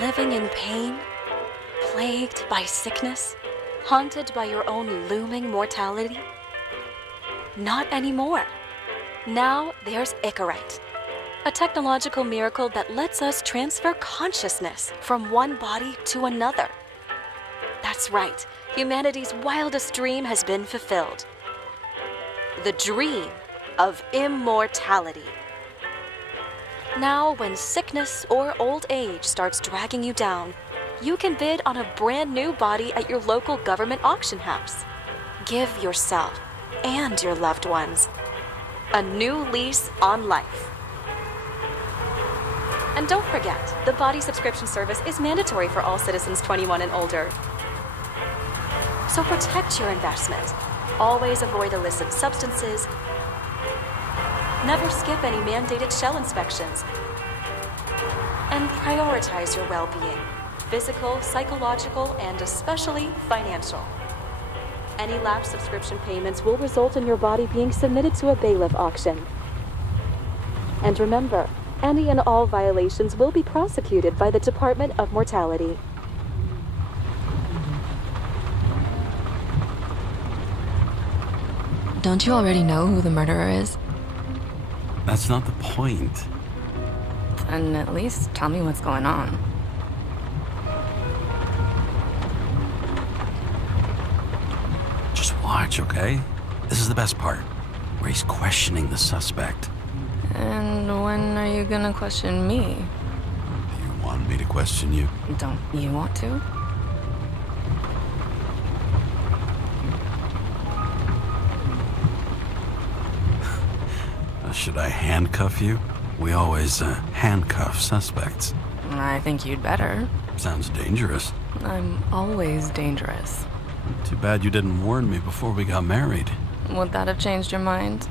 Living in pain, plagued by sickness, haunted by your own looming mortality? Not anymore. Now there's Icarite, a technological miracle that lets us transfer consciousness from one body to another. That's right, humanity's wildest dream has been fulfilled. The dream of immortality. Now, when sickness or old age starts dragging you down, you can bid on a brand new body at your local government auction house. Give yourself and your loved ones a new lease on life. And don't forget, the body subscription service is mandatory for all citizens 21 and older. So protect your investment. Always avoid illicit substances. Never skip any mandated shell inspections. And prioritize your well-being, physical, psychological, and especially financial. Any lapsed subscription payments will result in your body being submitted to a bailiff auction. And remember, any and all violations will be prosecuted by the Department of Mortality. Don't you already know who the murderer is? That's not the point. And at least tell me what's going on. Just watch, okay? This is the best part, where he's questioning the suspect. And when are you gonna question me? Do you want me to question you? Don't you want to? Should I handcuff you? We always handcuff suspects. I think you'd better. Sounds dangerous. I'm always dangerous. Too bad you didn't warn me before we got married. Would that have changed your mind?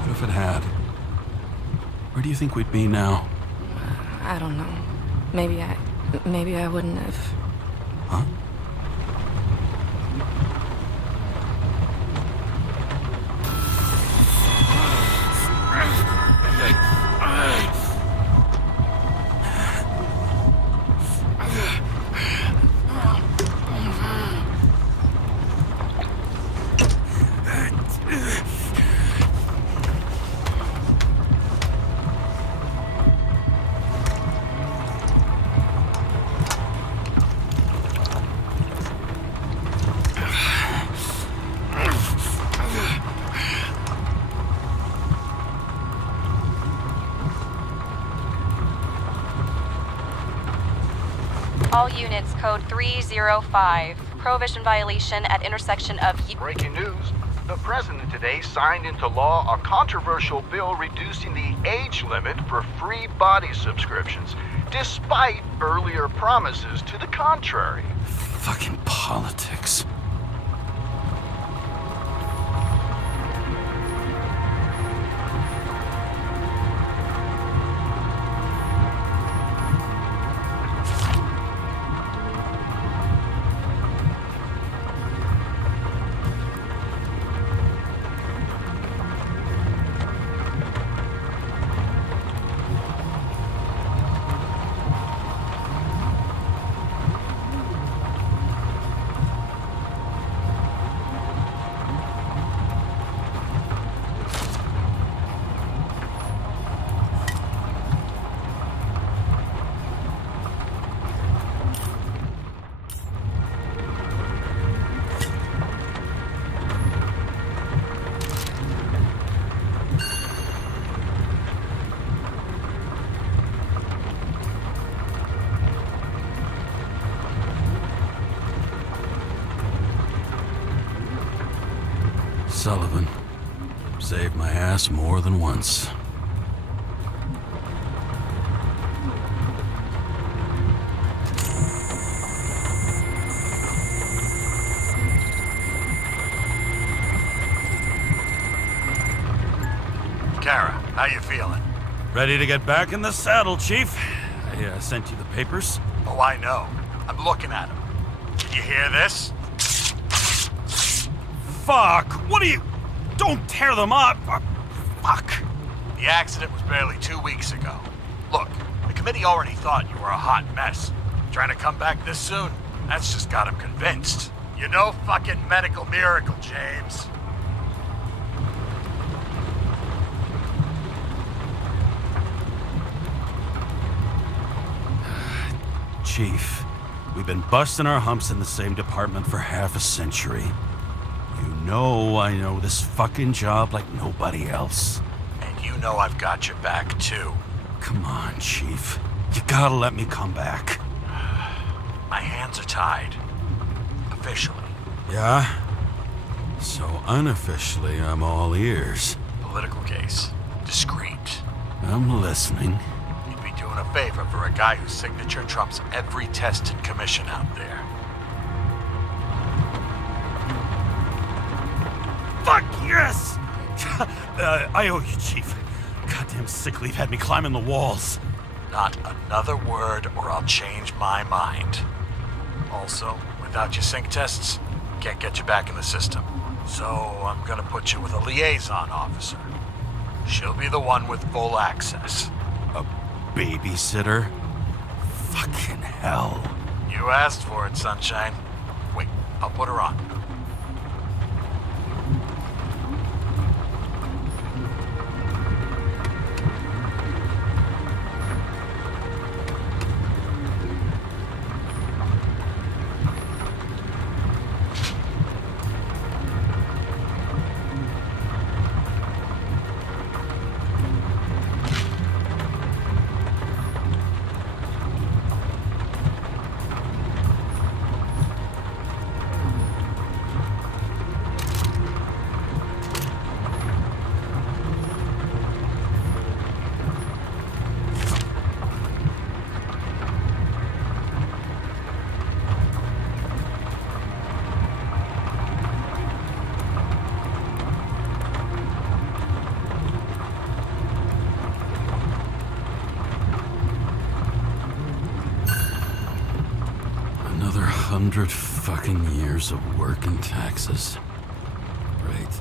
What if it had? Where do you think we'd be now? I don't know. Maybe I wouldn't have. Huh? All units, code 305. Prohibition violation at intersection of... Breaking news. The president today signed into law a controversial bill reducing the age limit for free body subscriptions, despite earlier promises to the contrary. Fucking politics. Sullivan. Saved my ass more than once. Kara, how you feeling? Ready to get back in the saddle, Chief. I sent you the papers. Oh, I know. I'm looking at them. Can you hear this? Fuck! What are you... Don't tear them up! Fuck! The accident was barely 2 weeks ago. Look, the committee already thought you were a hot mess. Trying to come back this soon? That's just got them convinced. You know fucking medical miracle, James. Chief, we've been busting our humps in the same department for half a century. You know I know this fucking job like nobody else. And you know I've got your back, too. Come on, Chief. You gotta let me come back. My hands are tied. Officially. Yeah? So unofficially, I'm all ears. Political case. Discreet. I'm listening. You'd be doing a favor for a guy whose signature trumps every test and commission out there. Fuck yes! I owe you, Chief. Goddamn sick leave had me climbing the walls. Not another word or I'll change my mind. Also, without your sync tests, can't get you back in the system. So I'm gonna put you with a liaison officer. She'll be the one with full access. A babysitter? Fucking hell. You asked for it, Sunshine. Wait, I'll put her on. Another 100 fucking years of work and taxes. Right.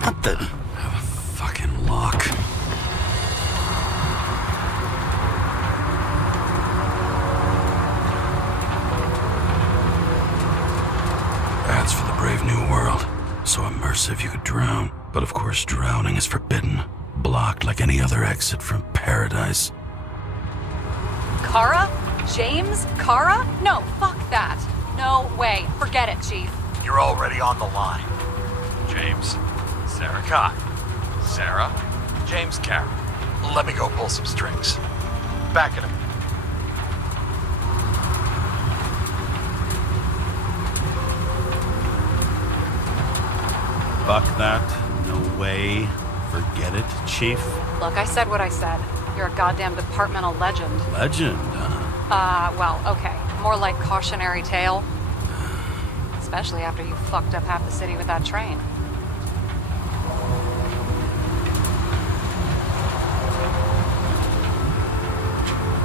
What the? Have a fucking lock. That's for the brave new world. So immersive you could drown. But of course drowning is forbidden. Blocked like any other exit from paradise. Kara? James? Kara? No, fuck that. No way. Forget it, Chief. You're already on the line. James, Sarah Kai. Sarah, James Kara. Let me go pull some strings. Back at him. Fuck that. No way. Forget it, Chief. Look, I said what I said. You're a goddamn departmental legend. Legend, huh? Well, okay. More like cautionary tale. Especially after you fucked up half the city with that train.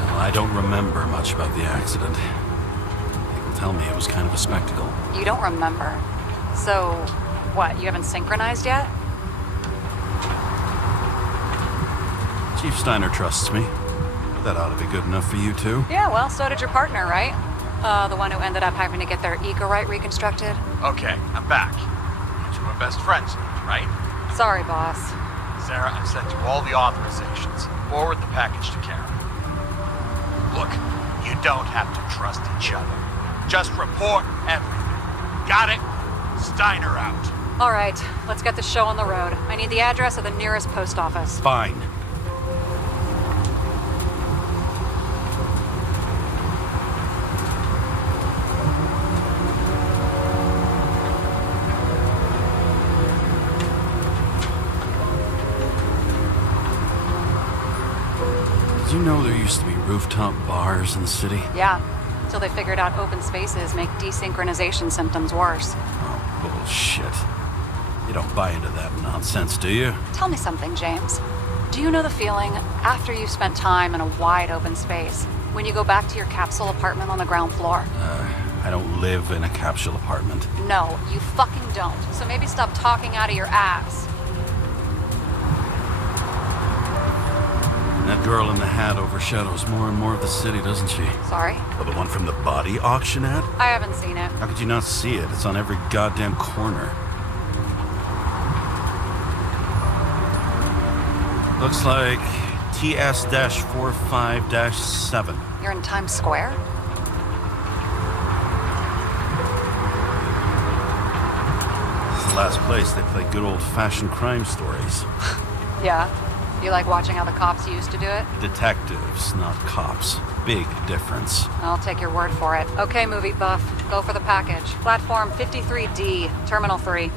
Well, I don't remember much about the accident. People tell me it was kind of a spectacle. You don't remember. So, what, you haven't synchronized yet? Chief Steiner trusts me. That ought to be good enough for you too. Yeah, well, so did your partner, right? The one who ended up having to get their ego right reconstructed. Okay, I'm back. You two are best friends, right? Sorry, boss. Sarah, I've sent you all the authorizations. Forward the package to Karen. Look, you don't have to trust each other. Just report everything. Got it? Steiner out. All right, let's get the show on the road. I need the address of the nearest post office. Fine. Did you know there used to be rooftop bars in the city? Yeah, till they figured out open spaces make desynchronization symptoms worse. Oh, bullshit. You don't buy into that nonsense, do you? Tell me something, James. Do you know the feeling after you've spent time in a wide open space, when you go back to your capsule apartment on the ground floor? I don't live in a capsule apartment. No, you fucking don't. So maybe stop talking out of your ass. That girl in the hat overshadows more and more of the city, doesn't she? Sorry? Oh, the one from the body auction ad? I haven't seen it. How could you not see it? It's on every goddamn corner. Looks like TS-45-7. You're in Times Square? It's the last place they play good old-fashioned crime stories. Yeah. You like watching how the cops used to do it? Detectives, not cops. Big difference. I'll take your word for it. Okay, movie buff. Go for the package. Platform 53D, Terminal 3.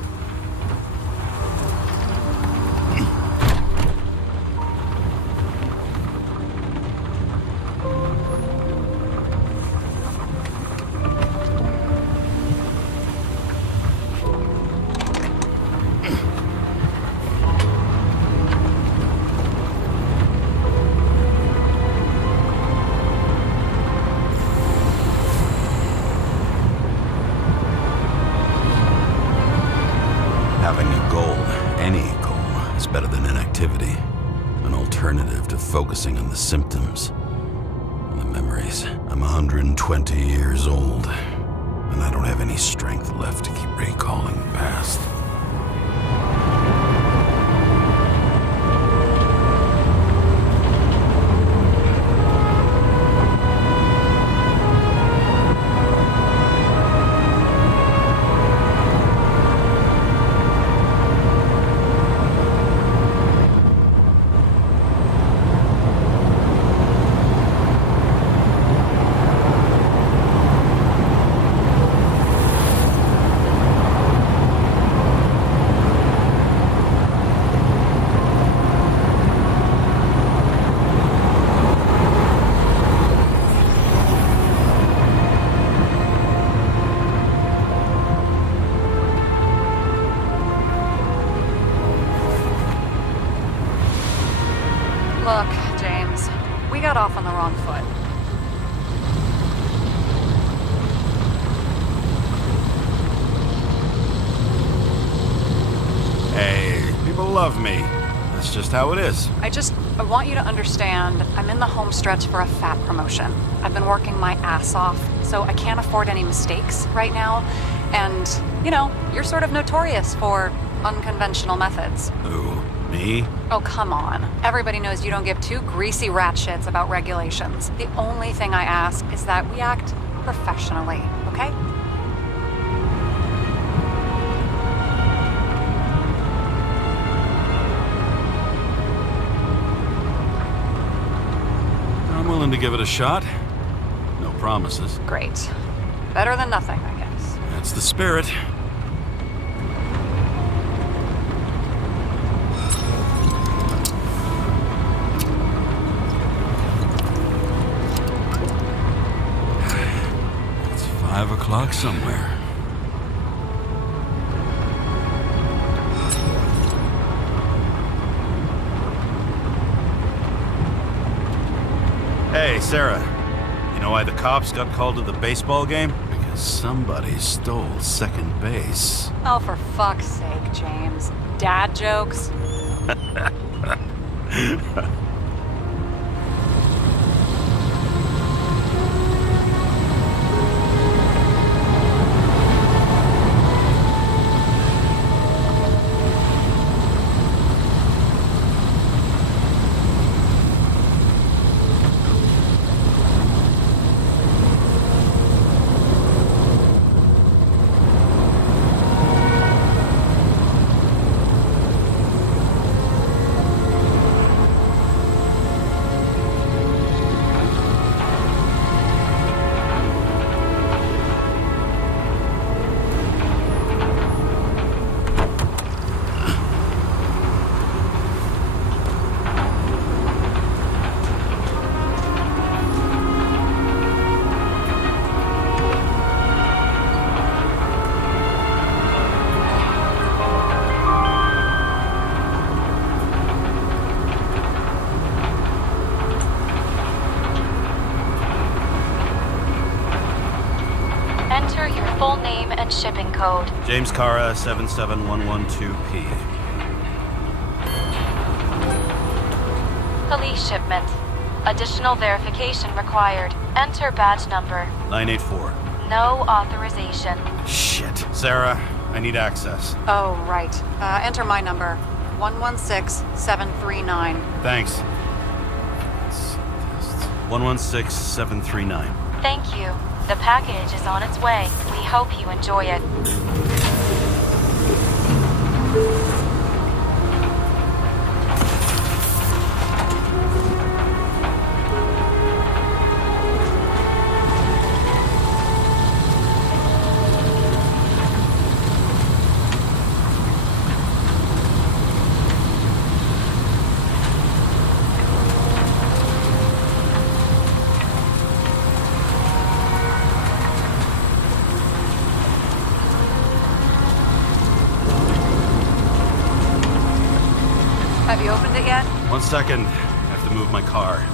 Having a goal, any goal, is better than inactivity. An alternative to focusing on the symptoms and the memories. I'm 120 years old, and I don't have any strength left to keep recalling the past. Look, James, we got off on the wrong foot. Hey, people love me. That's just how it is. I want you to understand, I'm in the home stretch for a fat promotion. I've been working my ass off, so I can't afford any mistakes right now. And, you know, you're sort of notorious for unconventional methods. Who? Me? Oh, come on. Everybody knows you don't give two greasy rat shits about regulations. The only thing I ask is that we act professionally, okay? I'm willing to give it a shot. No promises. Great. Better than nothing, I guess. That's the spirit. It's 5 o'clock somewhere. Hey, Sarah. You know why the cops got called to the baseball game? Because somebody stole second base. Oh, for fuck's sake, James. Dad jokes? full name and shipping code. James Cara, 77112P. Police shipment. Additional verification required. Enter badge number. 984. No authorization. Shit. Sarah, I need access. Oh, right. Enter my number. 116739. Thanks. 116739. Thank you. The package is on its way. We hope you enjoy it. Have you opened it yet? 1 second. I have to move my car.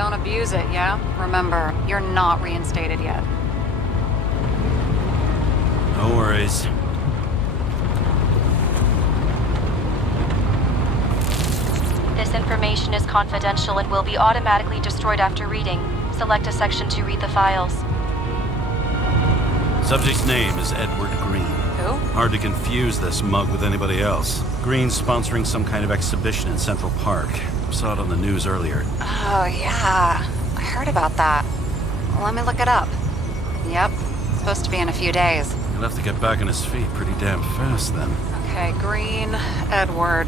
don't abuse it, yeah? Remember, you're not reinstated yet. No worries. This information is confidential and will be automatically destroyed after reading. Select a section to read the files. Subject's name is Edward Green. Who? Hard to confuse this mug with anybody else. Green's sponsoring some kind of exhibition in Central Park. Saw it on the news earlier. Oh, yeah. I heard about that. Well, let me look it up. Yep. Supposed to be in a few days. He'll have to get back on his feet pretty damn fast then. Okay, Green, Edward.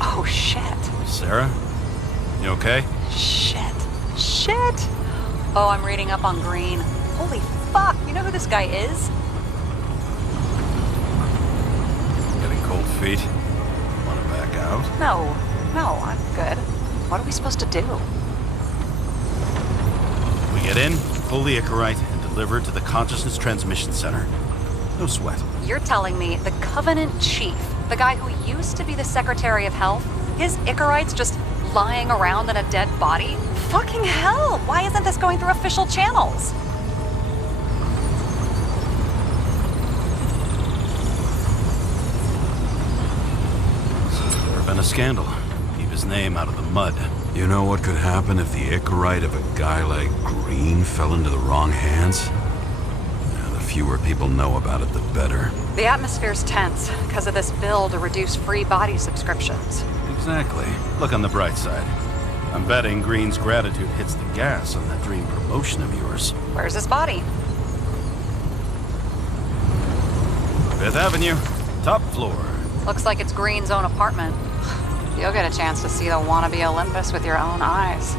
Oh, shit. Sarah? You okay? Shit. Oh, I'm reading up on Green. Holy fuck, you know who this guy is? Getting cold feet. Want to back out? No, I'm good. What are we supposed to do? We get in, pull the Icarite, and deliver it to the Consciousness Transmission Center. No sweat. You're telling me the Covenant Chief, the guy who used to be the Secretary of Health, his Icarite's just lying around in a dead body? Fucking hell! Why isn't this going through official channels? There's been a scandal. Keep his name out of the mud. You know what could happen if the Icarite of a guy like Green fell into the wrong hands? Yeah, the fewer people know about it, the better. The atmosphere's tense because of this bill to reduce free body subscriptions. Exactly. Look on the bright side. I'm betting Green's gratitude hits the gas on that dream promotion of yours. Where's his body? 5th Avenue, top floor. Looks like it's Green's own apartment. You'll get a chance to see the wannabe Olympus with your own eyes.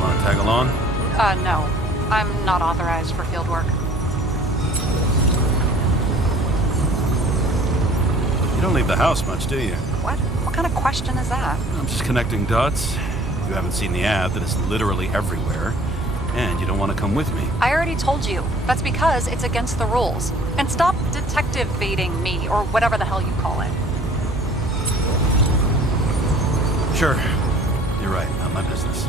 Want to tag along? No. I'm not authorized for field work. You don't leave the house much, do you? What? What kind of question is that? I'm just connecting dots. You haven't seen the ad that is literally everywhere, and you don't want to come with me. I already told you. That's because it's against the rules. And stop detective-baiting me, or whatever the hell you call it. Sure. You're right. Not my business.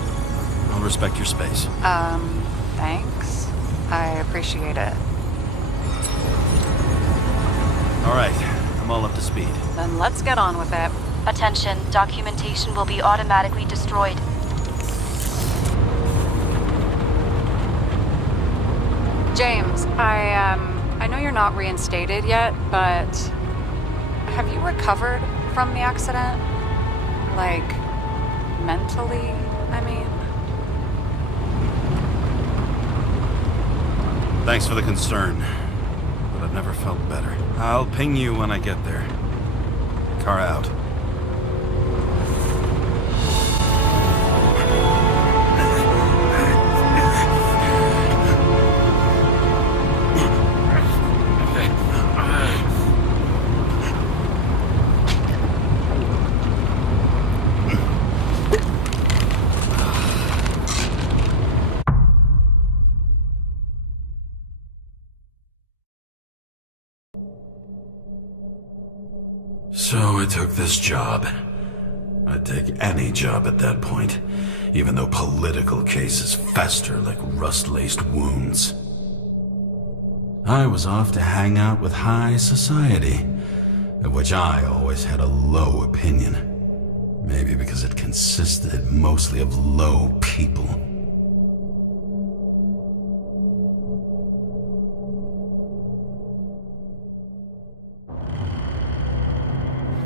I'll respect your space. Thanks. I appreciate it. All right. I'm all up to speed. Then let's get on with it. Attention, documentation will be automatically destroyed. James, I know you're not reinstated yet, but have you recovered from the accident? Like, mentally, I mean? Thanks for the concern, but I've never felt better. I'll ping you when I get there. Car out. So I took this job. I'd take any job at that point, even though political cases fester like rust-laced wounds. I was off to hang out with high society, of which I always had a low opinion. Maybe because it consisted mostly of low people.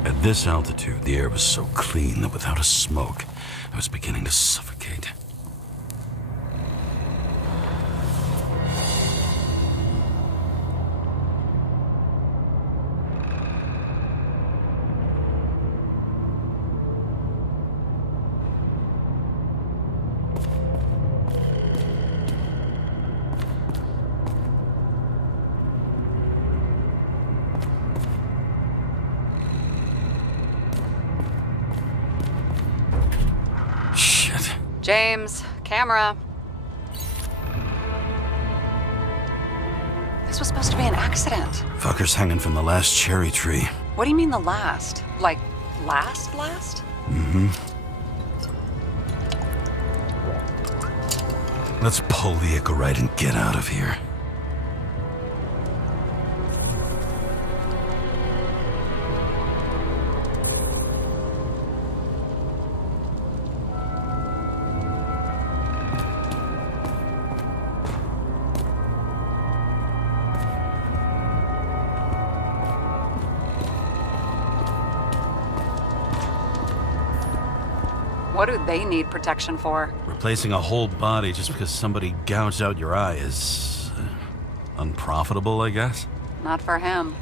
At this altitude, the air was so clean that without a smoke, I was beginning to suffocate. James, camera. This was supposed to be an accident. Fuckers hanging from the last cherry tree. What do you mean the last? Like, last? Let's pull the Icarite and get out of here. What do they need protection for? Replacing a whole body just because somebody gouged out your eye is unprofitable, I guess. Not for him.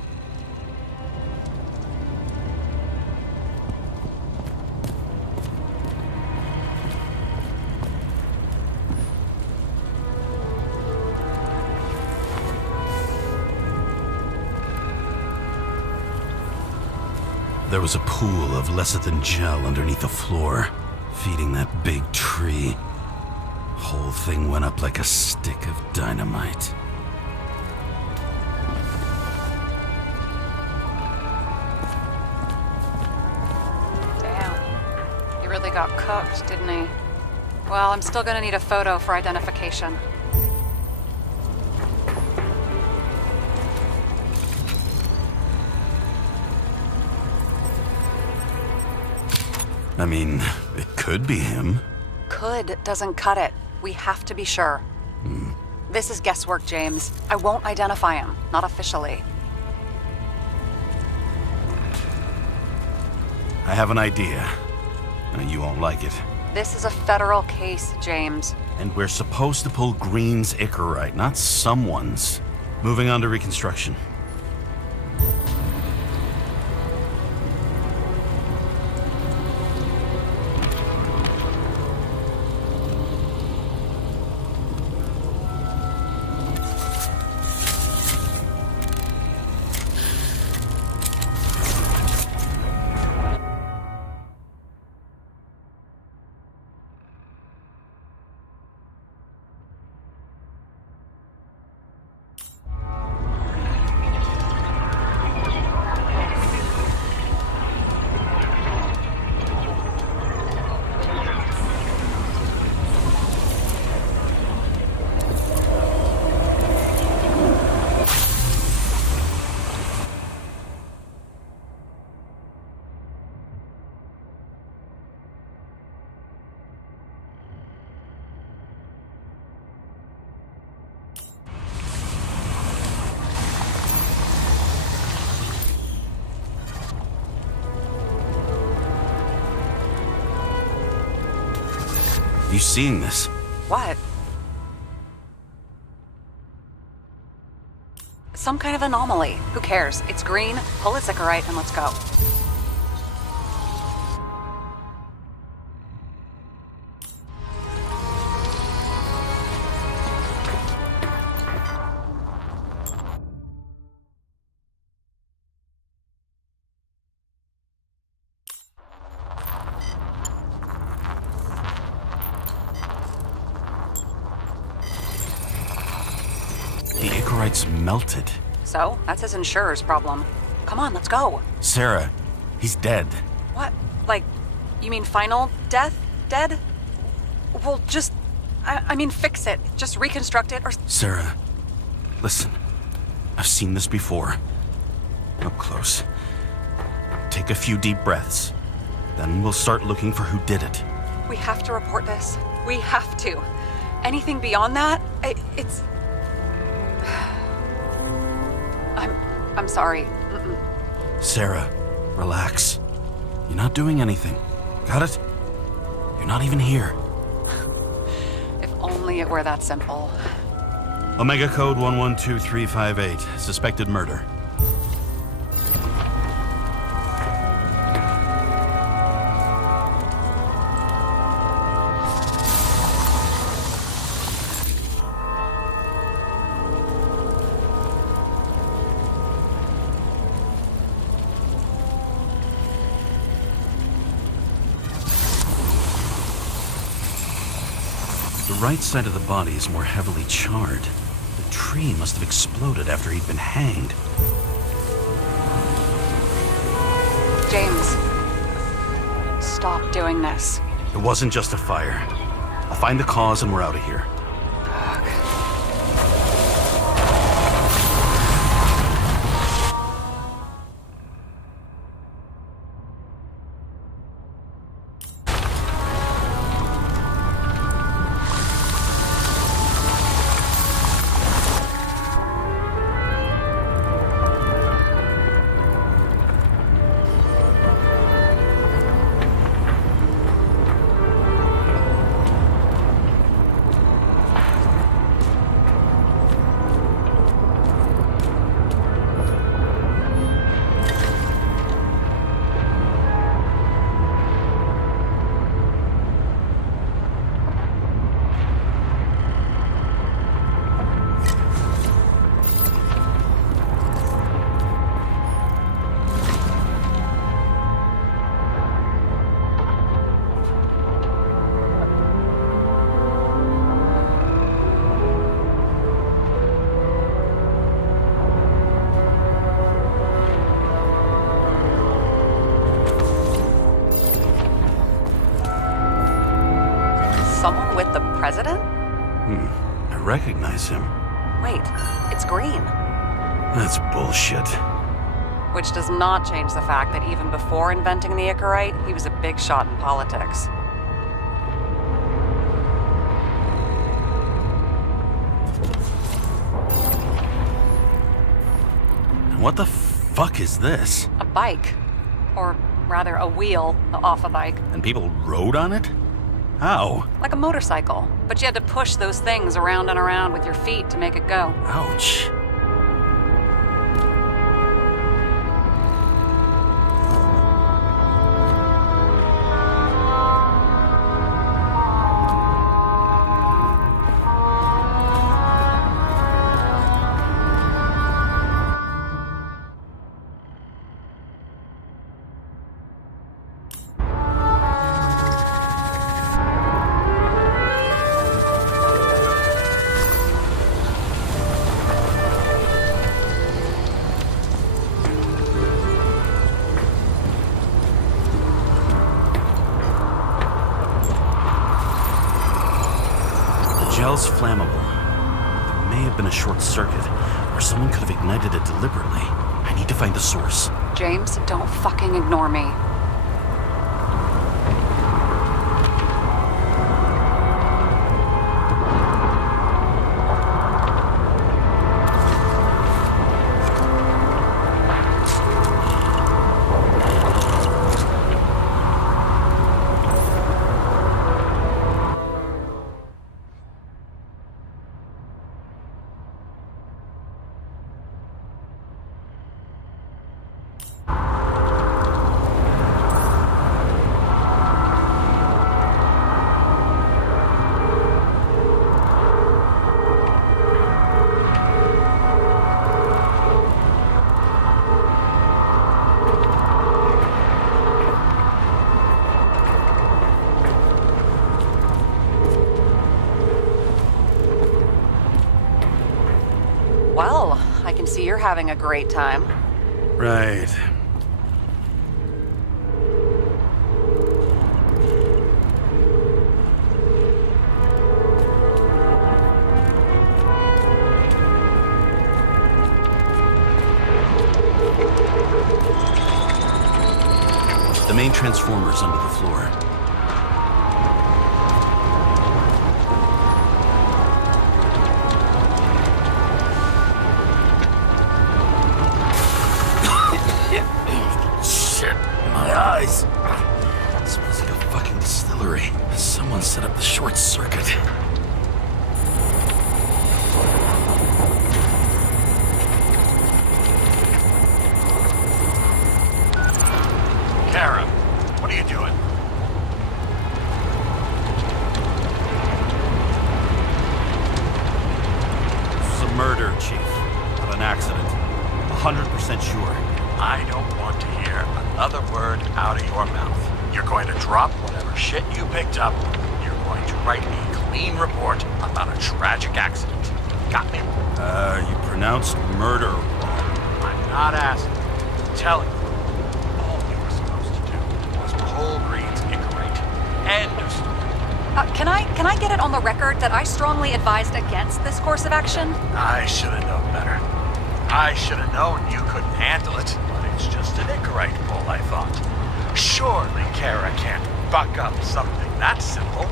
There was a pool of lecithin gel underneath the floor, feeding that big tree. Whole thing went up like a stick of dynamite. Damn. He really got cooked, didn't he? Well, I'm still gonna need a photo for identification. I mean, it could be him. Could doesn't cut it. We have to be sure. This is guesswork, James. I won't identify him, not officially. I have an idea. You won't like it. This is a federal case, James. And we're supposed to pull Green's Icarite, not someone's. Moving on to reconstruction. You seeing this? What? Some kind of anomaly. Who cares? It's green, pull its Icarite, and let's go. The Icarite's melted. So, that's his insurer's problem. Come on, let's go. Sarah, he's dead. What? Like, you mean final death? Dead? Well, just... I mean, fix it. Just reconstruct it or... Sarah, listen. I've seen this before. Up close. Take a few deep breaths. Then we'll start looking for who did it. We have to report this. We have to. Anything beyond that, it's... I'm sorry. Sarah, relax. You're not doing anything. Got it? You're not even here. If only it were that simple. Omega code 112358. Suspected murder. The right side of the body is more heavily charred. The tree must have exploded after he'd been hanged. James. stop doing this. It wasn't just a fire. I'll find the cause and we're out of here. Someone with the president? I recognize him. Wait, it's green. That's bullshit. Which does not change the fact that even before inventing the Icarite, he was a big shot in politics. What the fuck is this? A bike. Or rather, a wheel off a bike. And people rode on it? How? Like a motorcycle. But you had to push those things around and around with your feet to make it go. Ouch. Gel's flammable. There may have been a short circuit, or someone could have ignited it deliberately. I need to find the source. James, don't fucking ignore me. Well, I can see you're having a great time. Right. The main transformer's under the floor. Shit, my eyes. It smells like a fucking distillery. Someone set up the short circuit. Kara, what are you doing? This was a murder, Chief. Not an accident. 100% sure. I don't want to hear another word out of your mouth. You're going to drop whatever shit you picked up. You're going to write a clean report about a tragic accident. Got me? You pronounced murder wrong. I'm not asking. I'm telling you. All you were supposed to do was pull Green's can I get it on the record that I strongly advised against this course of action? I should have known better. I should have known you couldn't handle it, but it's just an Icarite pull, I thought. Surely Kara can't buck up something that simple.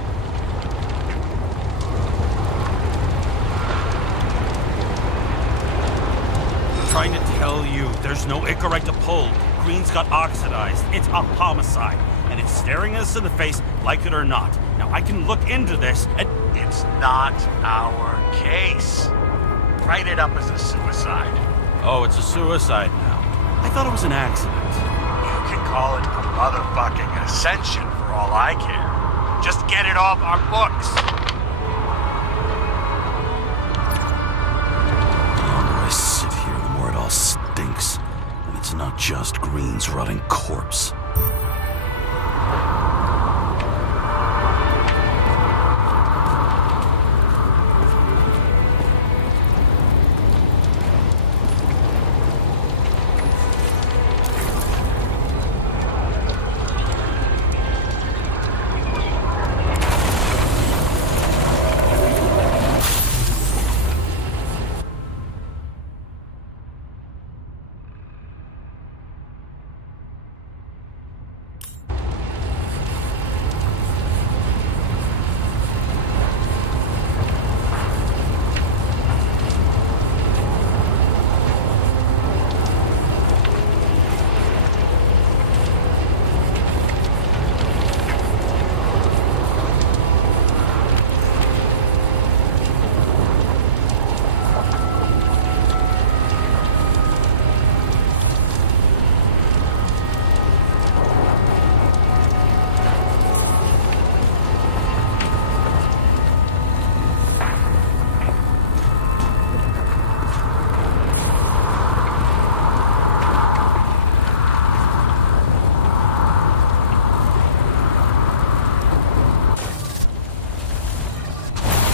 I'm trying to tell you, there's no Icarite to pull. Green's got oxidized. It's a homicide, and it's staring us in the face, like it or not. Now, I can look into this, and It's not our case. Write it up as a suicide. oh, it's a suicide now. I thought it was an accident. You can call it a motherfucking ascension for all I care. Just get it off our books. The longer I sit here, the more it all stinks. And it's not just Green's rotting corpse.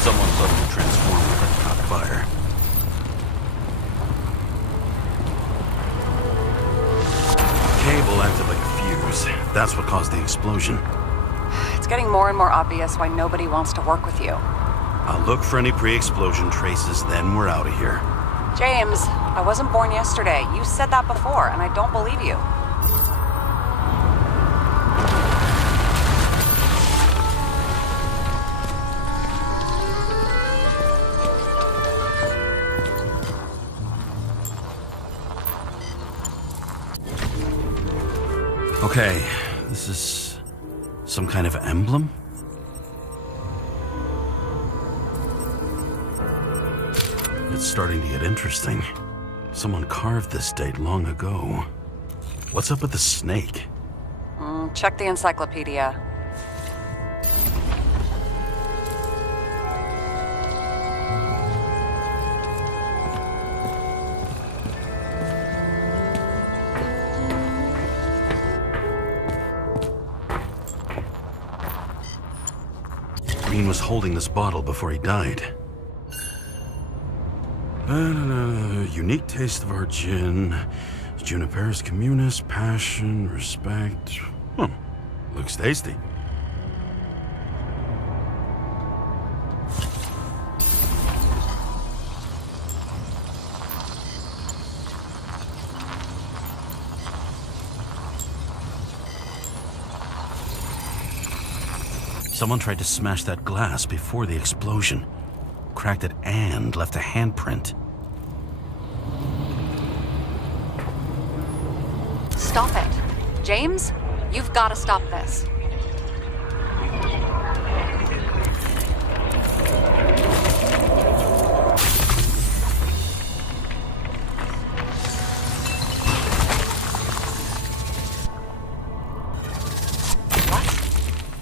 Someone plugged the transformer that caught fire. Cable acted like a fuse. That's what caused the explosion. It's getting more and more obvious why nobody wants to work with you. I'll look for any pre-explosion traces, then we're out of here. James, I wasn't born yesterday. You said that before, and I don't believe you. Okay, this is some kind of emblem? It's starting to get interesting. Someone carved this date long ago. What's up with the snake? Check the encyclopedia. Green was holding this bottle before he died. Unique taste of our gin. Juniperus communis, passion, respect. Looks tasty. Someone tried to smash that glass before the explosion. Cracked it and left a handprint. Stop it. James, you've got to stop this.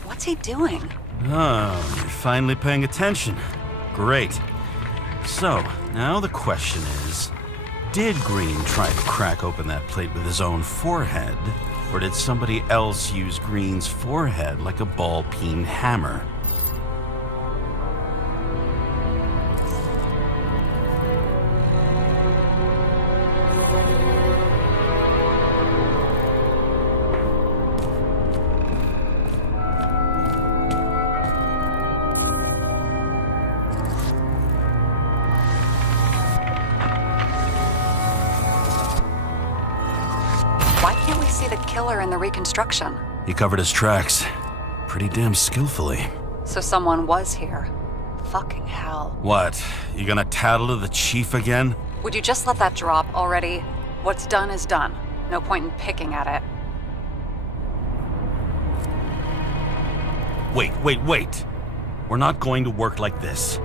What's he doing? Oh, you're finally paying attention. Great. So, now the question is, did Green try to crack open that plate with his own forehead, or did somebody else use Green's forehead like a ball-peen hammer? see the killer in the reconstruction. He covered his tracks pretty damn skillfully. So someone was here. Fucking hell. What? You gonna tattle to the chief again? Would you just let that drop already? What's done is done. No point in picking at it. Wait. We're not going to work like this.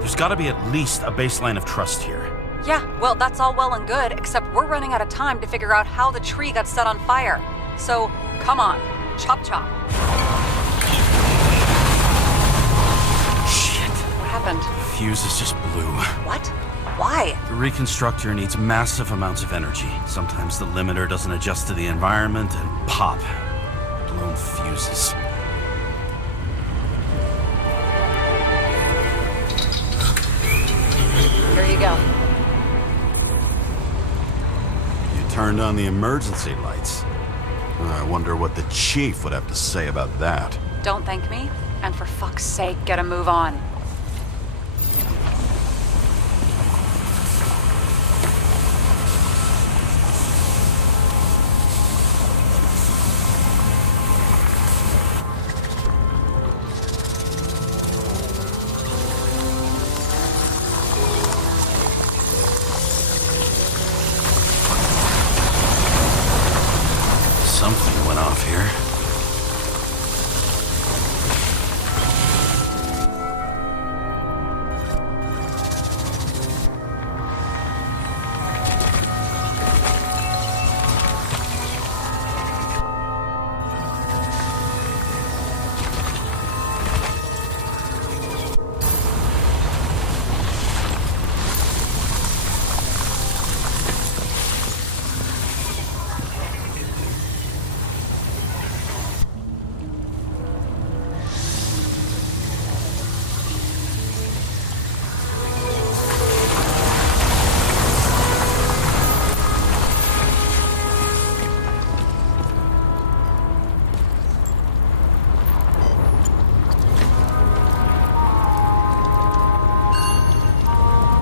There's gotta be at least a baseline of trust here. Yeah, well, that's all well and good, except we're running out of time to figure out how the tree got set on fire. So, come on. Chop chop. Shit. What happened? The fuses just blew. What? Why? The reconstructor needs massive amounts of energy. Sometimes the limiter doesn't adjust to the environment and pop. Blown fuses. Here you go. You turned on the emergency lights. I wonder what the chief would have to say about that. Don't thank me, and for fuck's sake, get a move on. Something went off here.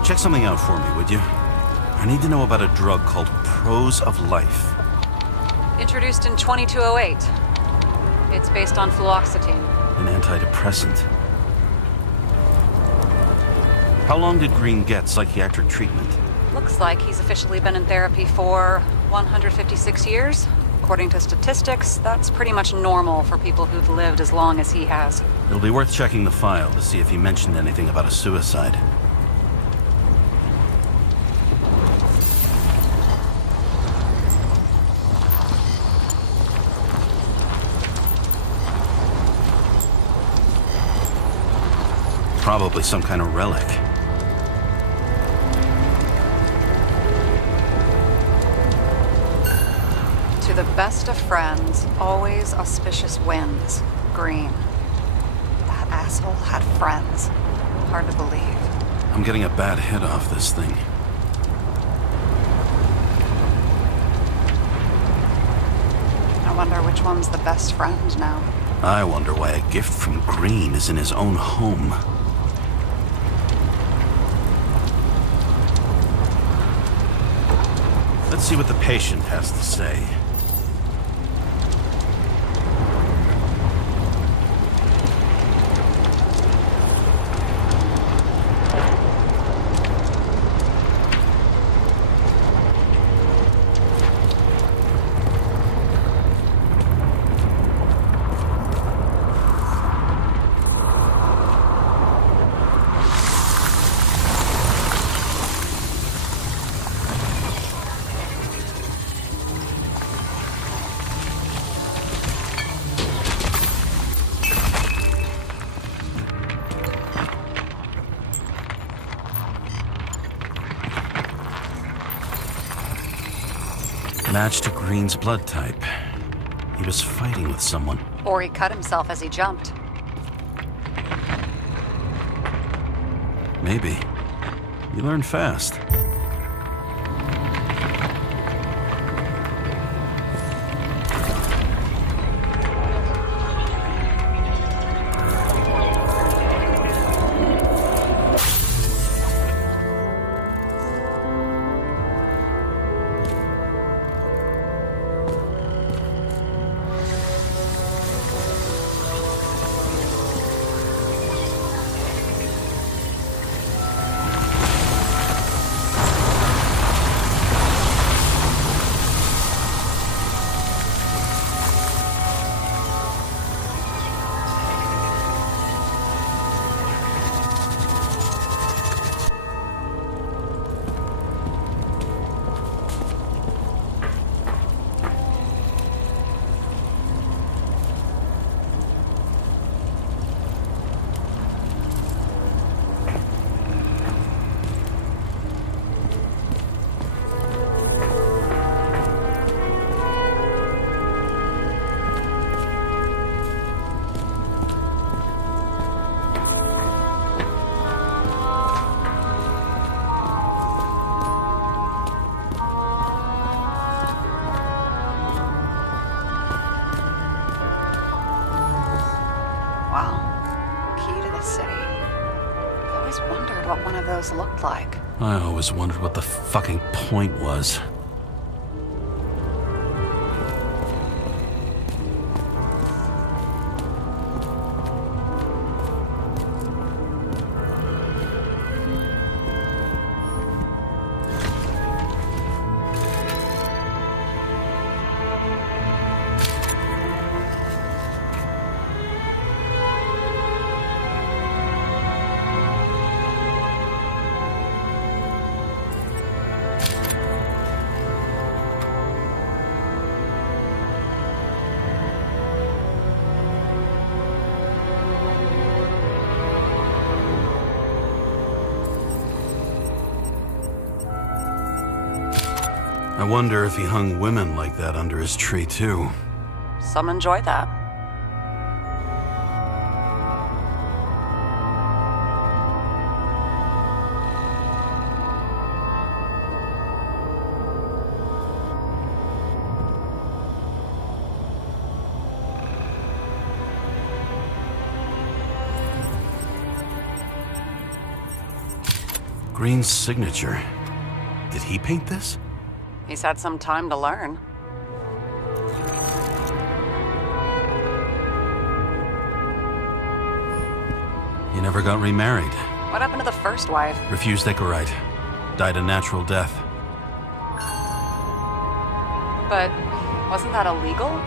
Check something out for me, would you? I need to know about a drug called Pros of Life. Introduced in 2208. It's based on fluoxetine. An antidepressant. How long did Green get psychiatric treatment? Looks like he's officially been in therapy for 156 years. According to statistics, that's pretty much normal for people who've lived as long as he has. It'll be worth checking the file to see if he mentioned anything about a suicide. Probably some kind of relic. To the best of friends, always auspicious wins. Green. That asshole had friends. Hard to believe. I'm getting a bad hit off this thing. I wonder which one's the best friend now. I wonder why a gift from Green is in his own home. Let's see what the patient has to say. Match to Green's blood type. He was fighting with someone. Or he cut himself as he jumped. Maybe. You learn fast. one of those looked like. I always wondered what the fucking point was. I wonder if he hung women like that under his tree, too. Some enjoy that. Green's signature. Did he paint this? He's had some time to learn. He never got remarried. What happened to the first wife? Refused Icarite. Died a natural death. But wasn't that illegal?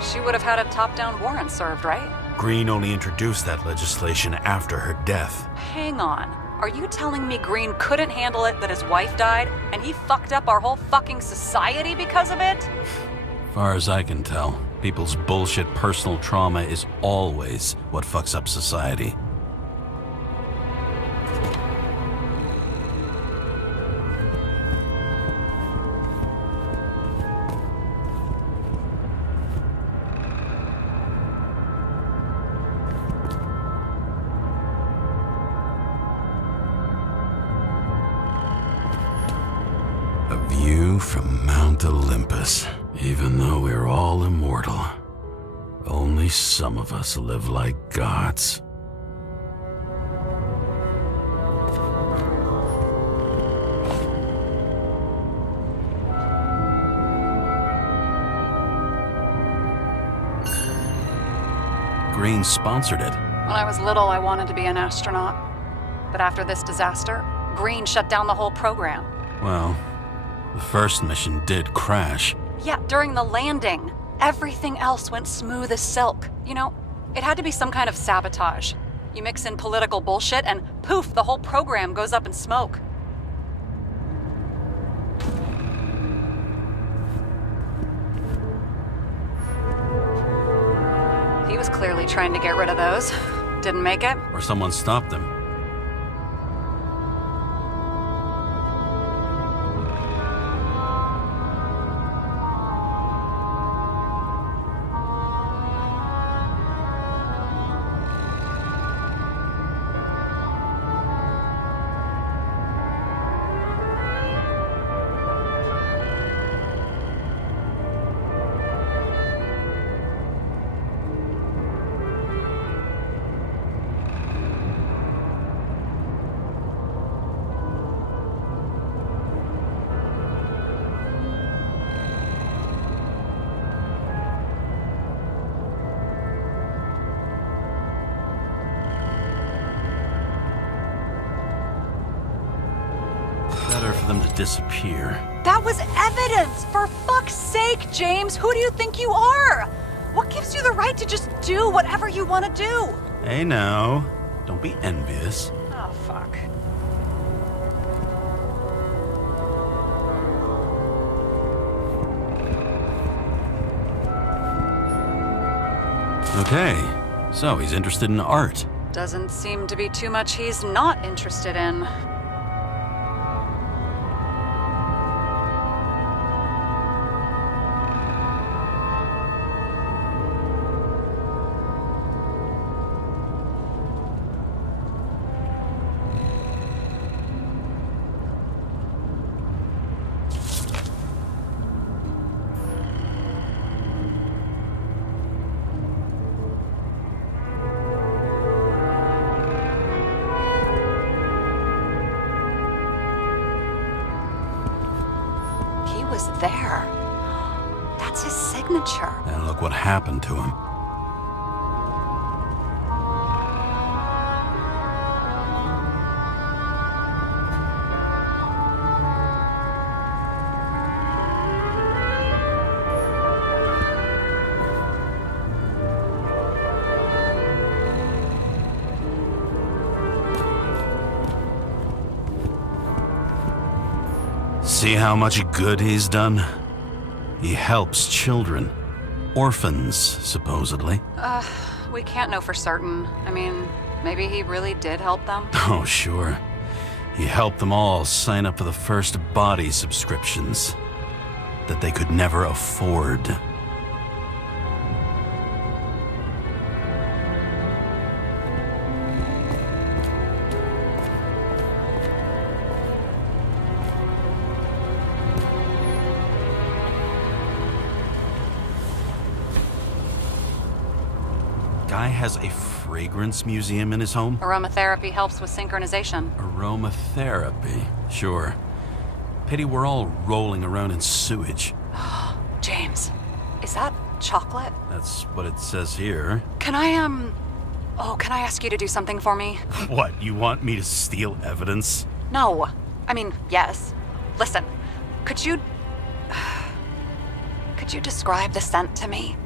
She would have had a top-down warrant served, right? Green only introduced that legislation after her death. Hang on. Are you telling me Green couldn't handle it that his wife died, and he fucked up our whole fucking society because of it? Far as I can tell, people's bullshit personal trauma is always what fucks up society. A view from Mount Olympus. Even though we're all immortal, only some of us live like gods. Green sponsored it. When I was little, I wanted to be an astronaut. But after this disaster, Green shut down the whole program. Well, the first mission did crash. Yeah, during the landing. Everything else went smooth as silk. You know, it had to be some kind of sabotage. You mix in political bullshit and poof, the whole program goes up in smoke. He was clearly trying to get rid of those. Didn't make it. Or someone stopped them. Better for them to disappear. That was evidence! For fuck's sake, James! Who do you think you are? What gives you the right to just do whatever you want to do? Hey now, don't be envious. Oh, fuck. Okay, so he's interested in art. Doesn't seem to be too much he's not interested in. there. That's his signature. And look what happened to him. See how much good he's done? He helps children. Orphans, supposedly. We can't know for certain. I mean, maybe he really did help them. Oh, sure. He helped them all sign up for the first body subscriptions that they could never afford. Guy has a fragrance museum in his home? Aromatherapy helps with synchronization. Aromatherapy, sure. Pity we're all rolling around in sewage. James, is that chocolate? That's what it says here. Can I ask you to do something for me? What, you want me to steal evidence? No. I mean, yes. Listen, could you describe the scent to me?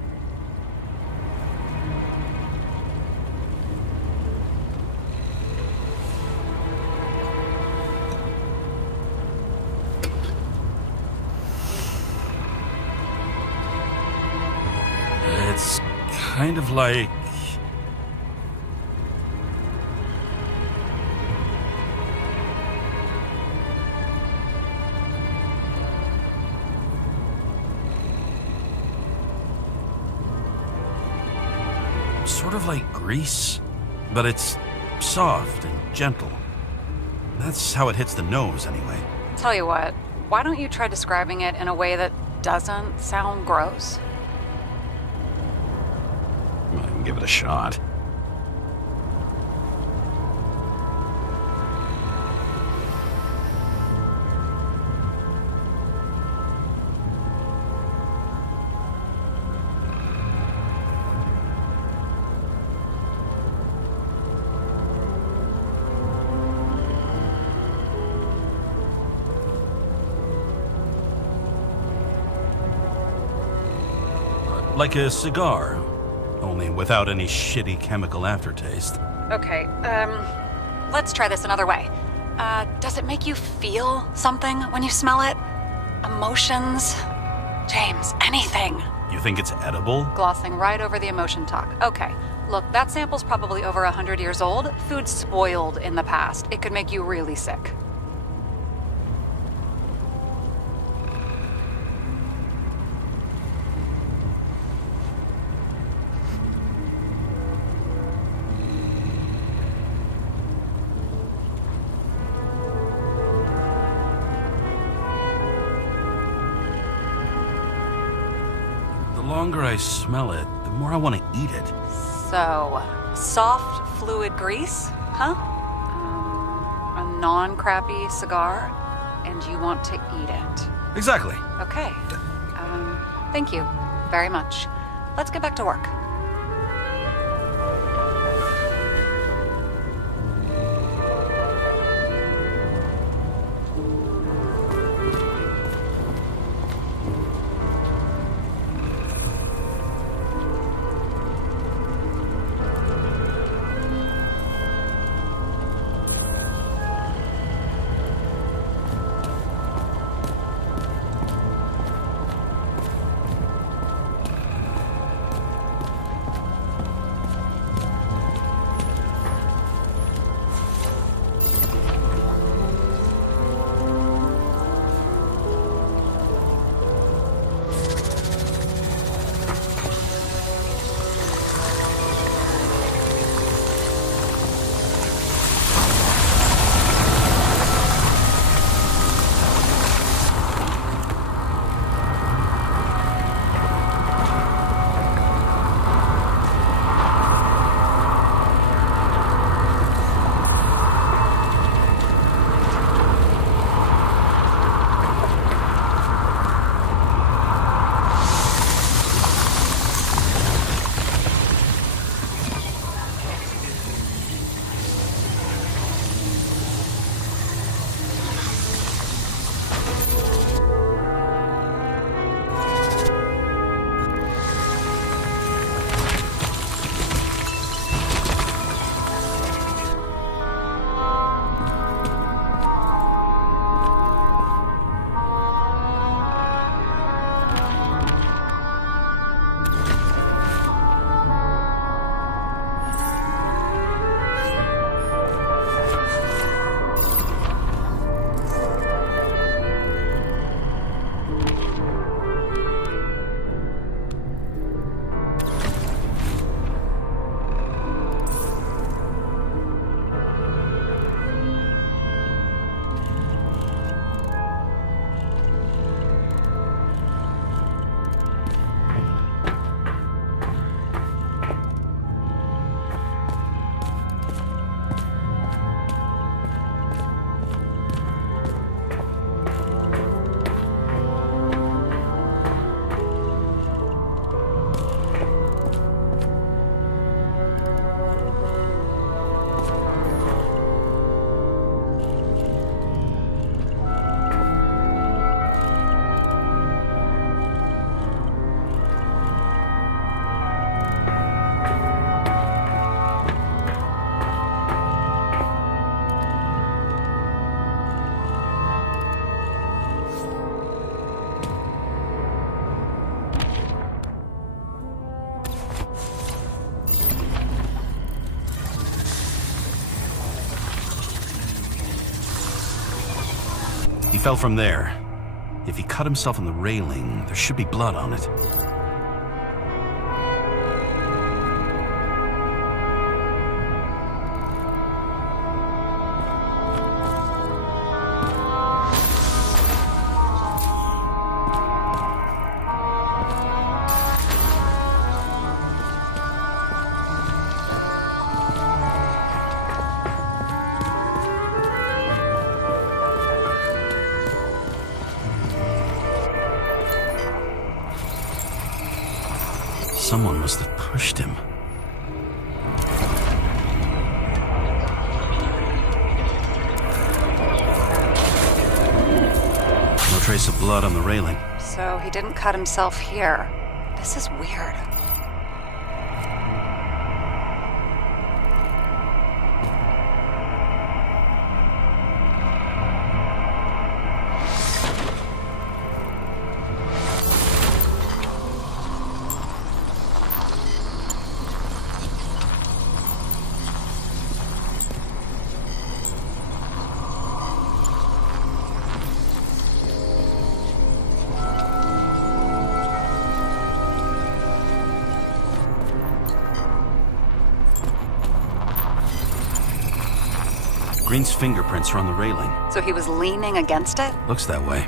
It's kind of like... sort of like grease, but it's soft and gentle. That's how it hits the nose, anyway. Tell you what, why don't you try describing it in a way that doesn't sound gross? I can give it a shot. Like a cigar, only without any shitty chemical aftertaste. Okay, let's try this another way. Does it make you feel something when you smell it? Emotions? James, anything. You think it's edible? Glossing right over the emotion talk. Okay, look, that sample's probably over 100 years old. Food spoiled in the past. It could make you really sick. The longer I smell it, the more I want to eat it. So, soft fluid grease, huh? A non-crappy cigar, and you want to eat it. Exactly. Okay. Thank you very much. Let's get back to work. fell from there. If he cut himself on the railing, there should be blood on it. Someone must have pushed him. No trace of blood on the railing. So he didn't cut himself here. This is weird. Green's fingerprints are on the railing. So he was leaning against it? Looks that way.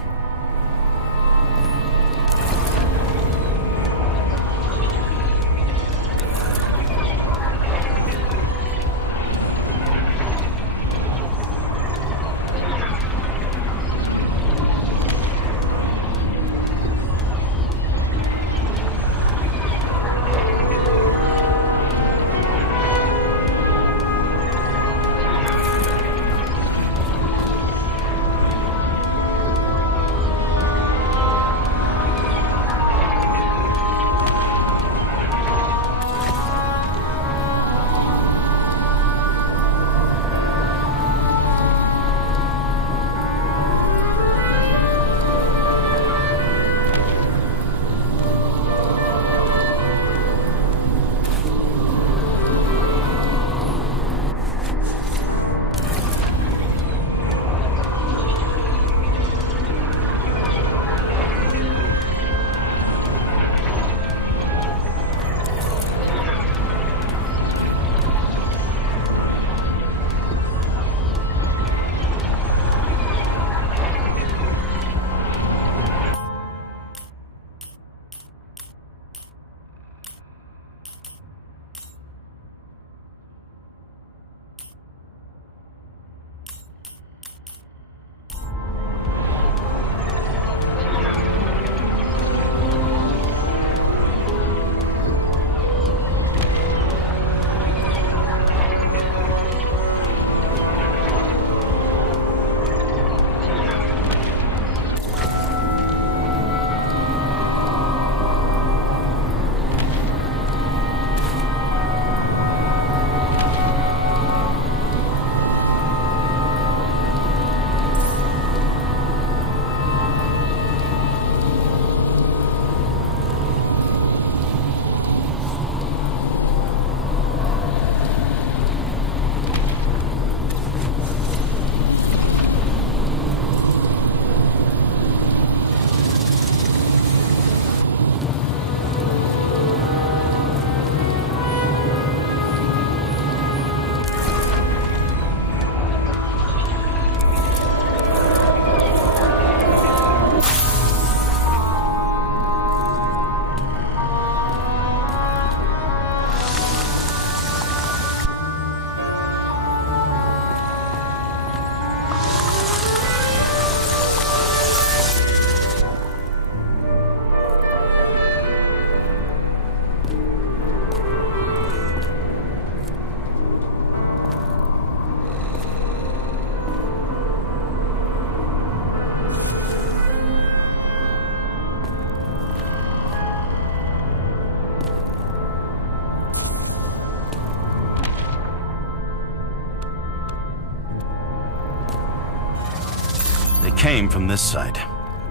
Came from this side.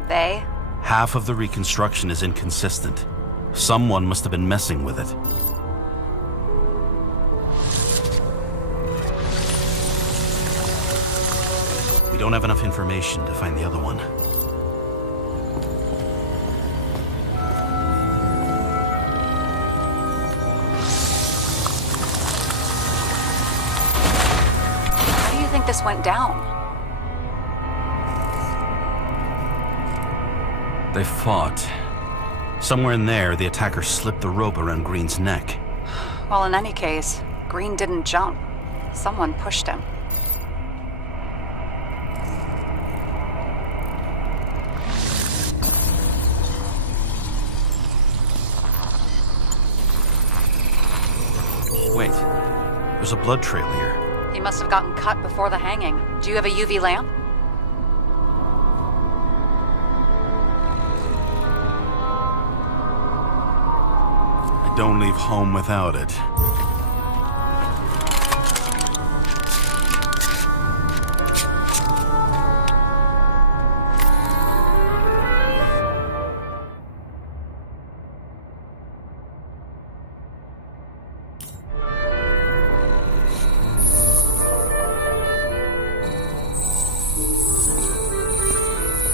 They? Half of the reconstruction is inconsistent. Someone must have been messing with it. We don't have enough information to find the other one. How do you think this went down? They fought. Somewhere in there, the attacker slipped the rope around Green's neck. Well, in any case, Green didn't jump. Someone pushed him. Wait, there's a blood trail here. He must have gotten cut before the hanging. Do you have a UV lamp? I don't leave home without it.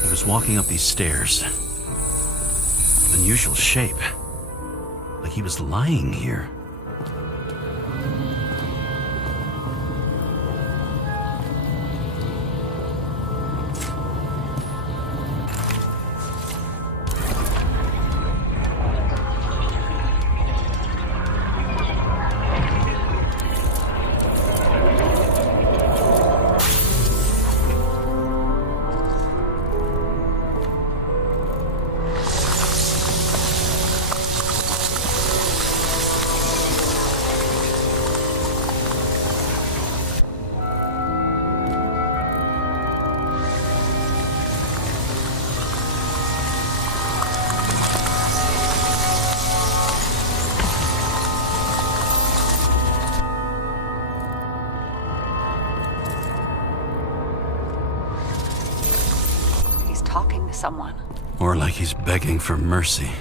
He was walking up these stairs. Unusual shape. Like he was lying here. Talking to someone. Or like he's begging for mercy.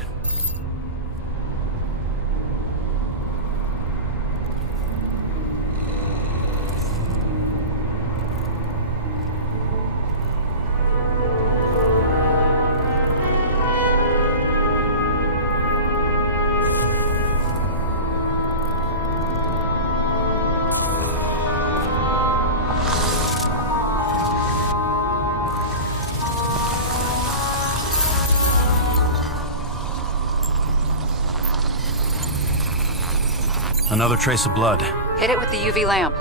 Another trace of blood. Hit it with the UV lamp.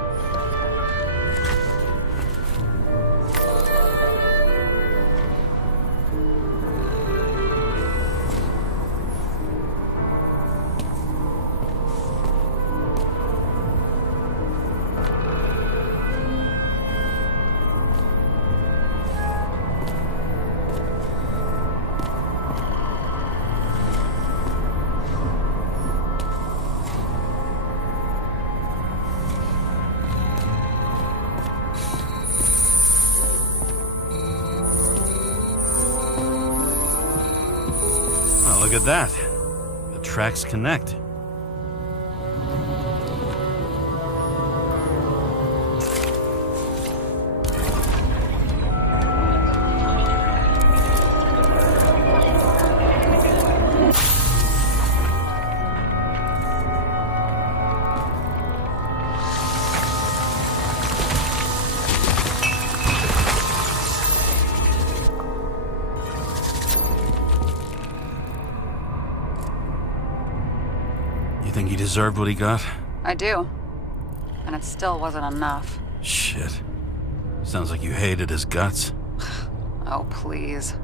Look at that. The tracks connect. Think he deserved what he got? I do. And it still wasn't enough. Shit. Sounds like you hated his guts. Oh, please.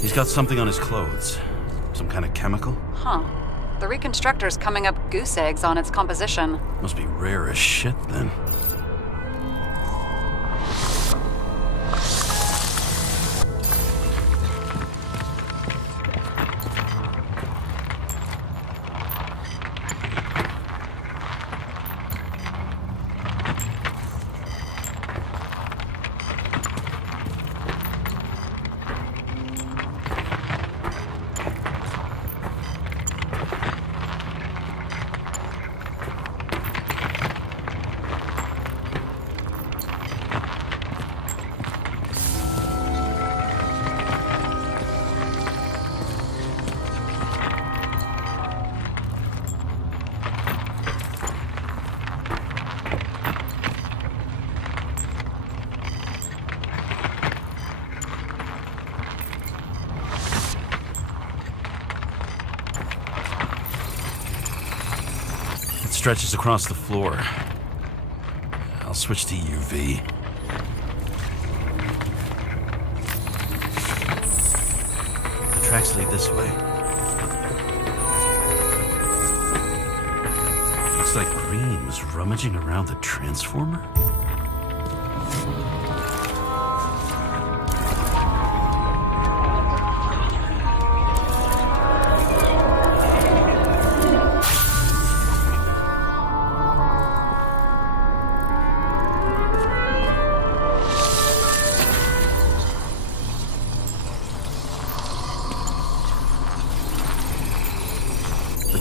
He's got something on his clothes. Some kind of chemical? Huh. The reconstructor's coming up goose eggs on its composition. Must be rare as shit, then. stretches across the floor. I'll switch to UV. The tracks lead this way. Looks like Green was rummaging around the transformer.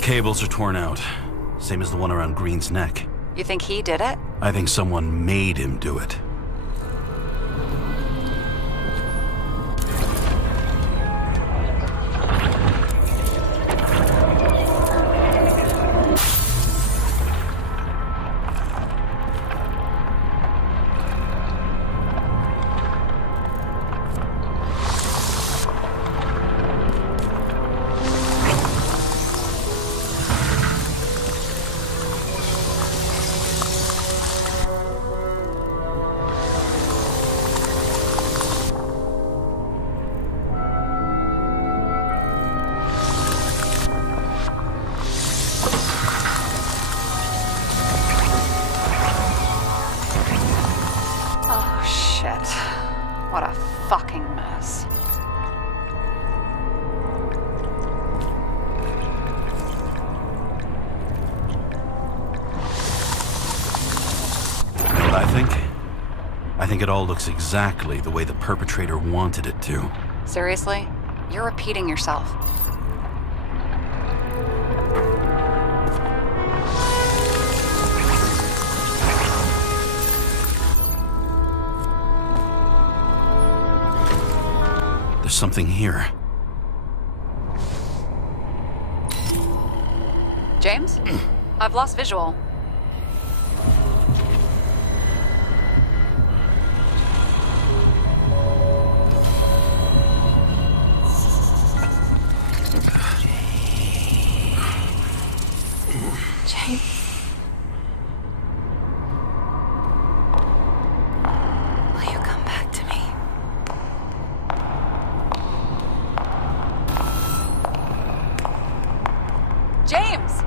Cables are torn out, same as the one around Green's neck. You think he did it? I think someone made him do it. What a fucking mess. You know what I think? I think it all looks exactly the way the perpetrator wanted it to. Seriously? You're repeating yourself. There's something here. James? I've lost visual. James. Will you come back to me? James!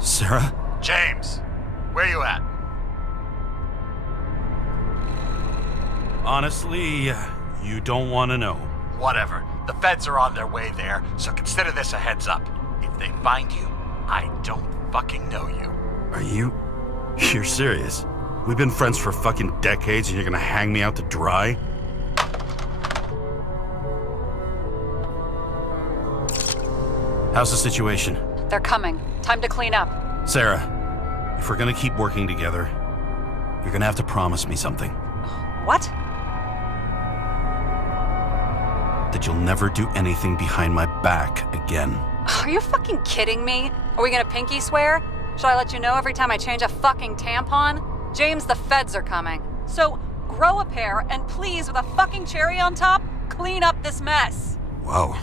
Sarah? James, where you at? Honestly, you don't want to know. Whatever. The feds are on their way there, so consider this a heads up. If they find you, I don't fucking know you. Are you? You're serious? We've been friends for fucking decades and you're gonna hang me out to dry? How's the situation? They're coming. Time to clean up. Sarah, if we're gonna keep working together, you're gonna have to promise me something. What? That you'll never do anything behind my back again. Are you fucking kidding me? Are we gonna pinky swear? Should I let you know every time I change a fucking tampon? James, the feds are coming. So, grow a pair, and please, with a fucking cherry on top, clean up this mess. Whoa.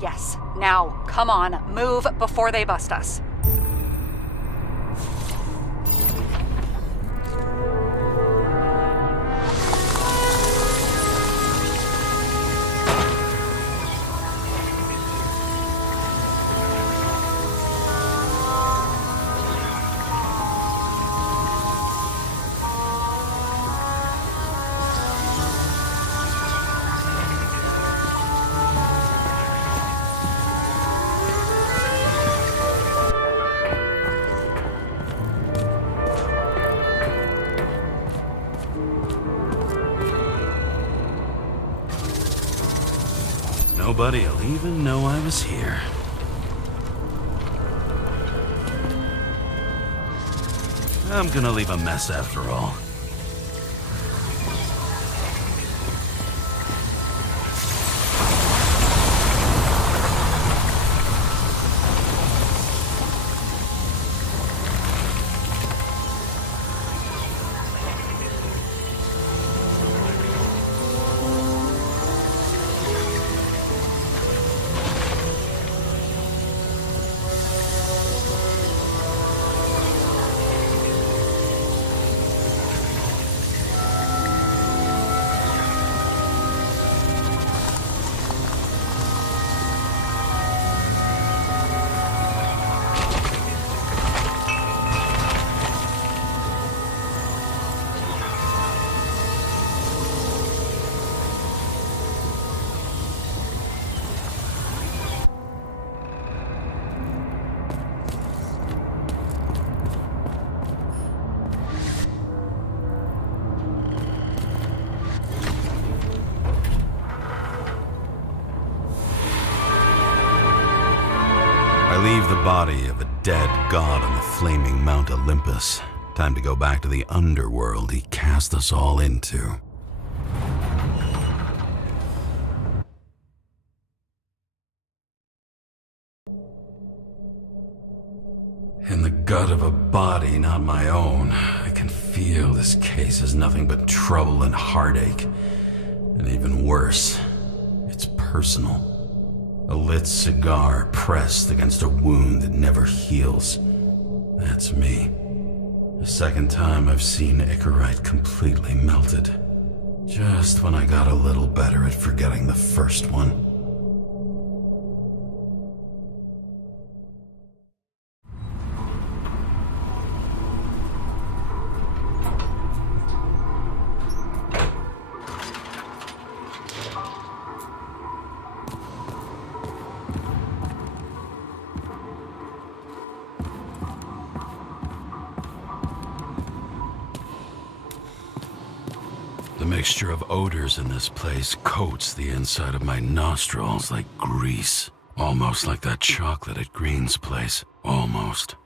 Yes. Now, come on, move before they bust us. Nobody'll even know I was here. I'm gonna leave a mess after all. body of a dead god on the flaming Mount Olympus. Time to go back to the underworld he cast us all into. In the gut of a body not my own, I can feel this case is nothing but trouble and heartache. And even worse, it's personal. A lit cigar pressed against a wound that never heals. That's me. The second time I've seen Icarite completely melted. Just when I got a little better at forgetting the first one. The mixture of odors in this place coats the inside of my nostrils like grease. Almost like that chocolate at Green's place. Almost.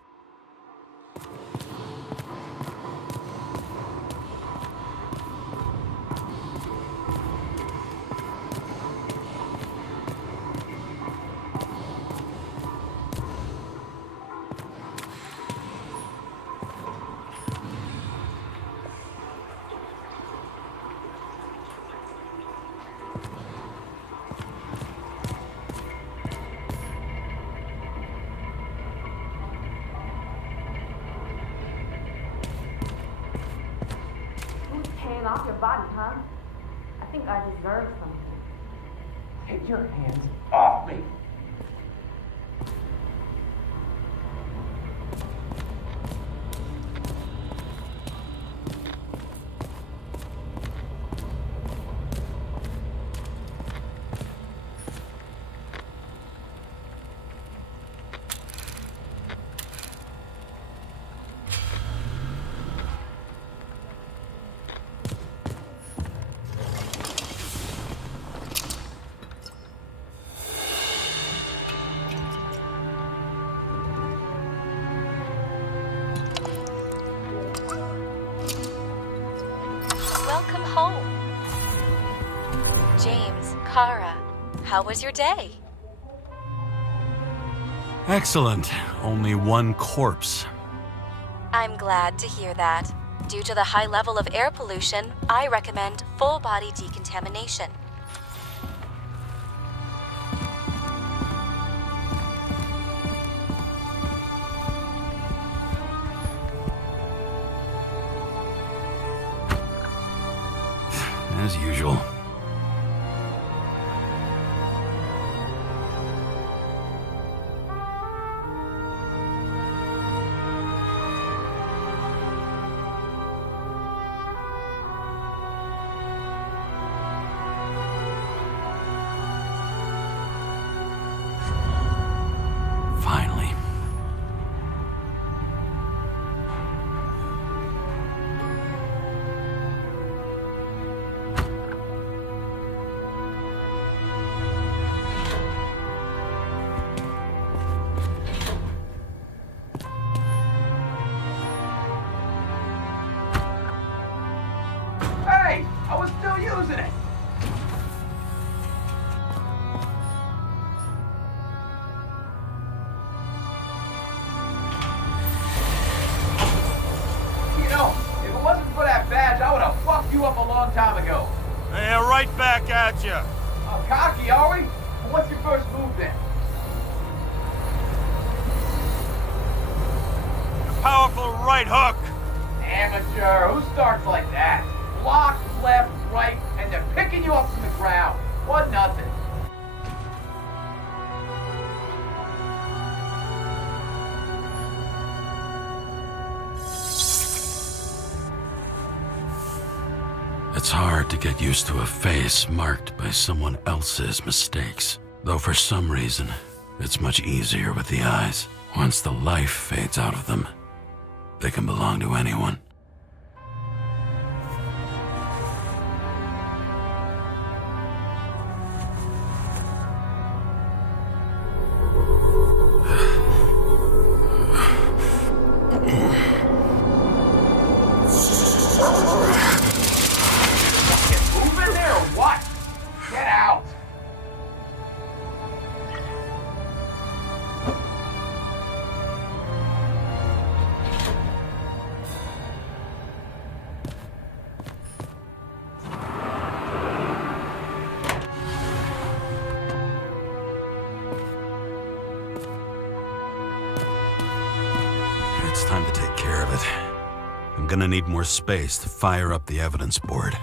Off your body, huh? I think I deserve something. Take your hands off me! Welcome home. James, Kara, how was your day? Excellent. Only one corpse. I'm glad to hear that. Due to the high level of air pollution, I recommend full body decontamination. As usual. Finally. Hey! I was still using it! You know, if it wasn't for that badge, I would have fucked you up a long time ago. Yeah, right back at you. Oh, cocky, are we? Well, what's your first move then? Powerful right hook. Amateur, who starts like that? Block, left, right, and they're picking you up from the ground. 1-0. It's hard to get used to a face marked by someone else's mistakes. Though for some reason, it's much easier with the eyes. Once the life fades out of them, they can belong to anyone. I'm gonna need more space to fire up the evidence board.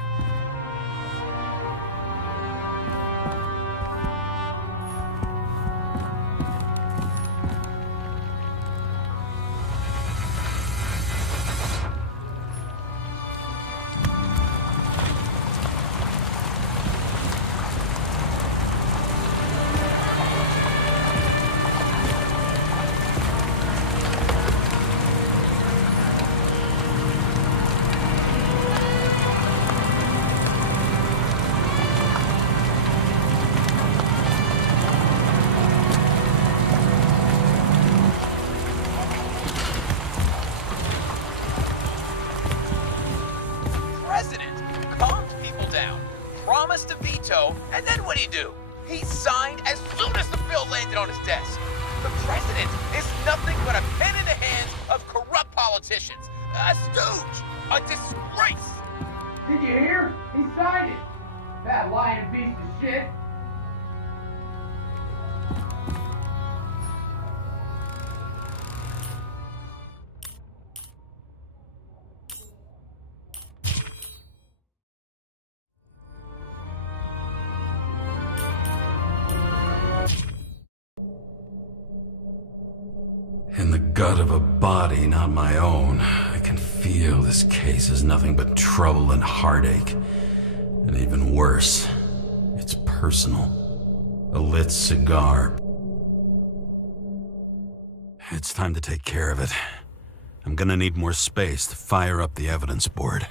And then what do? He signed as soon as the bill landed on his desk. The president is nothing but a pen in the hands of corrupt politicians. A stooge. A disgrace. Did you hear? He signed it. That lying piece of shit. In the gut of a body not my own, I can feel this case is nothing but trouble and heartache. And even worse, it's personal. A lit cigar. It's time to take care of it. I'm gonna need more space to fire up the evidence board.